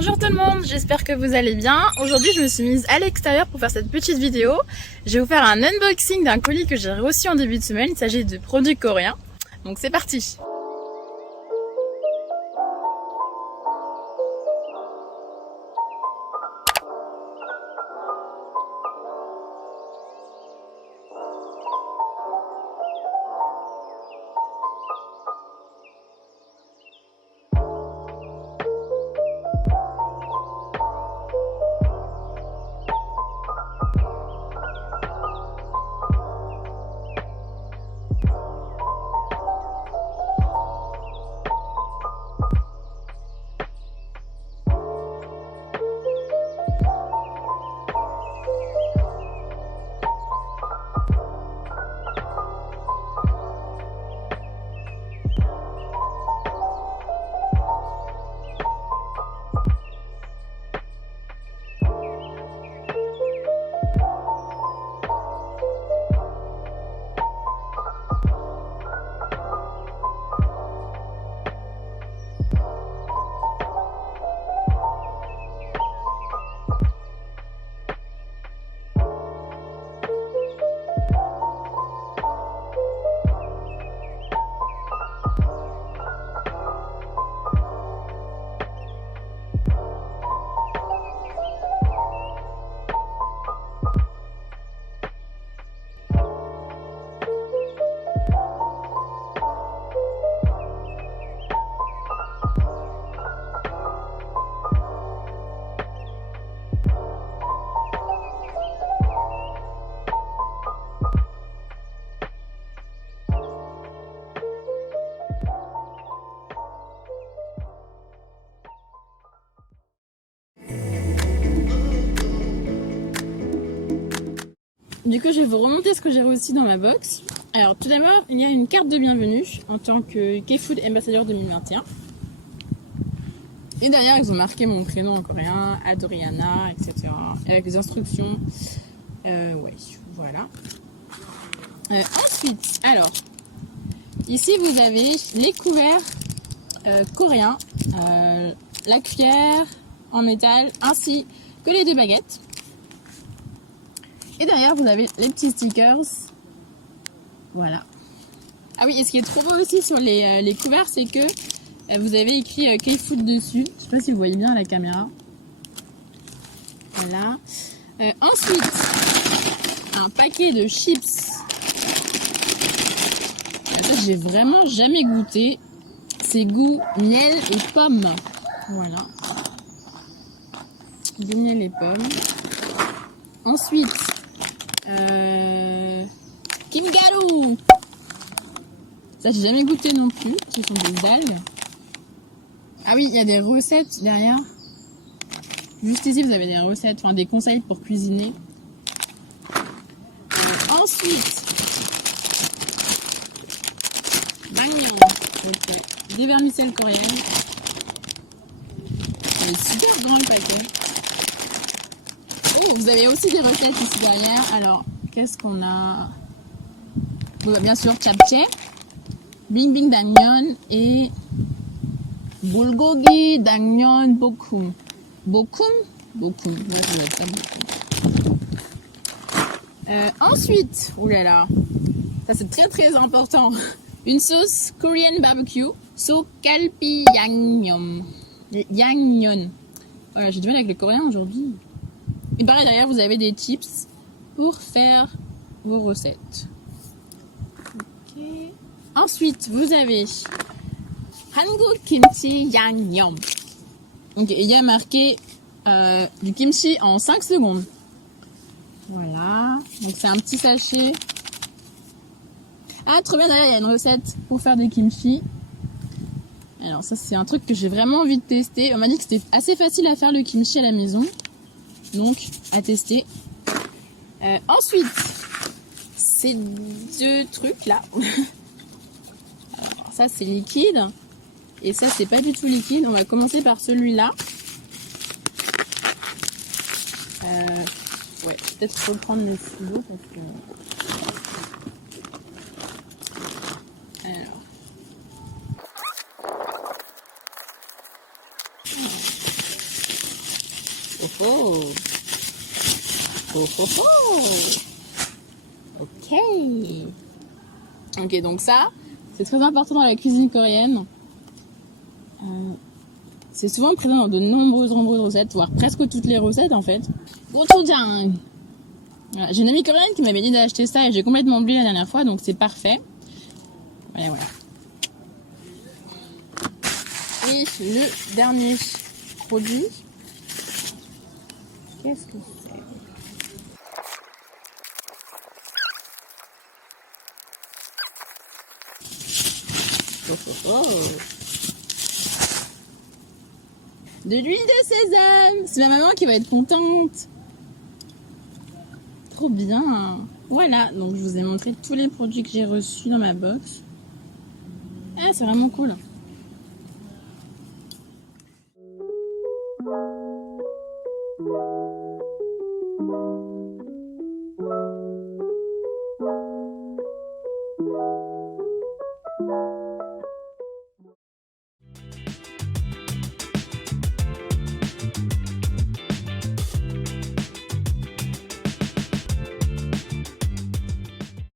Bonjour tout le monde, j'espère que vous allez bien. Aujourd'hui je me suis mise à l'extérieur pour faire cette petite vidéo. Je vais vous faire un unboxing d'un colis que j'ai reçu en début de semaine. Il s'agit de produits coréens. Donc c'est parti. Du coup, je vais vous remonter ce que j'ai reçu dans ma box. Alors, tout d'abord, il y a une carte de bienvenue en tant que K-Food Ambassador 2021. Et derrière, ils ont marqué mon prénom en coréen, Adriana, etc. Avec des instructions. Ouais, voilà. Ensuite, alors, ici, vous avez les couverts coréens, la cuillère en métal, ainsi que les deux baguettes. Et derrière, vous avez les petits stickers. Voilà. Ah oui, et ce qui est trop beau aussi sur les couverts, c'est que vous avez écrit K-Food dessus. Je sais pas si vous voyez bien à la caméra. Voilà. Ensuite, un paquet de chips. Ça, j'ai vraiment jamais goûté. C'est goût miel et pomme. Voilà. Du miel et pomme. Ensuite, Kimgaru. Ça, j'ai jamais goûté non plus. Ce sont des algues. Ah oui, il y a des recettes derrière. Juste ici, vous avez des recettes, enfin des conseils pour cuisiner. Ensuite, Naengmyeon. Okay. Des vermicelles coréennes. C'est super grand le paquet. Oh, vous avez aussi des recettes ici derrière. Alors, qu'est-ce qu'on a? Bien sûr, japchae, bingbing danyeon et bulgogi danyeon bokum. Bokum? Bokum. Ouais, ça doit être ça, bokum. Ensuite, oulala, ça c'est très très important. Une sauce Korean barbecue, so kalpi yangnyeom. Yangnyeon. Voilà, j'ai du mal avec le coréen aujourd'hui. Et pareil, derrière, vous avez des tips pour faire vos recettes. Okay. Ensuite, vous avez Hanguk Kimchi Yangnyeom. Donc, il y a marqué du kimchi en 5 secondes. Voilà. Donc, c'est un petit sachet. Ah, trop bien, derrière, il y a une recette pour faire des kimchi. Alors, ça, c'est un truc que j'ai vraiment envie de tester. On m'a dit que c'était assez facile à faire le kimchi à la maison. Donc, à tester. Ensuite, ces deux trucs-là. Alors, ça, c'est liquide. Et ça, c'est pas du tout liquide. On va commencer par celui-là. Ouais, peut-être reprendre le stylo parce que... Alors... Oh oh. Oh oh oh. Ok. Ok, donc ça, c'est très important dans la cuisine coréenne. C'est souvent présent dans de nombreuses recettes, voire presque toutes les recettes en fait. Gochujang. Voilà. J'ai une amie coréenne qui m'avait dit d'acheter ça et j'ai complètement oublié la dernière fois, donc c'est parfait. Voilà, voilà. Et le dernier produit, qu'est-ce que c'est? Oh, oh, oh. De l'huile de sésame. C'est ma maman qui va être contente. Trop bien. Voilà, donc je vous ai montré tous les produits que j'ai reçus dans ma box. Ah, c'est vraiment cool.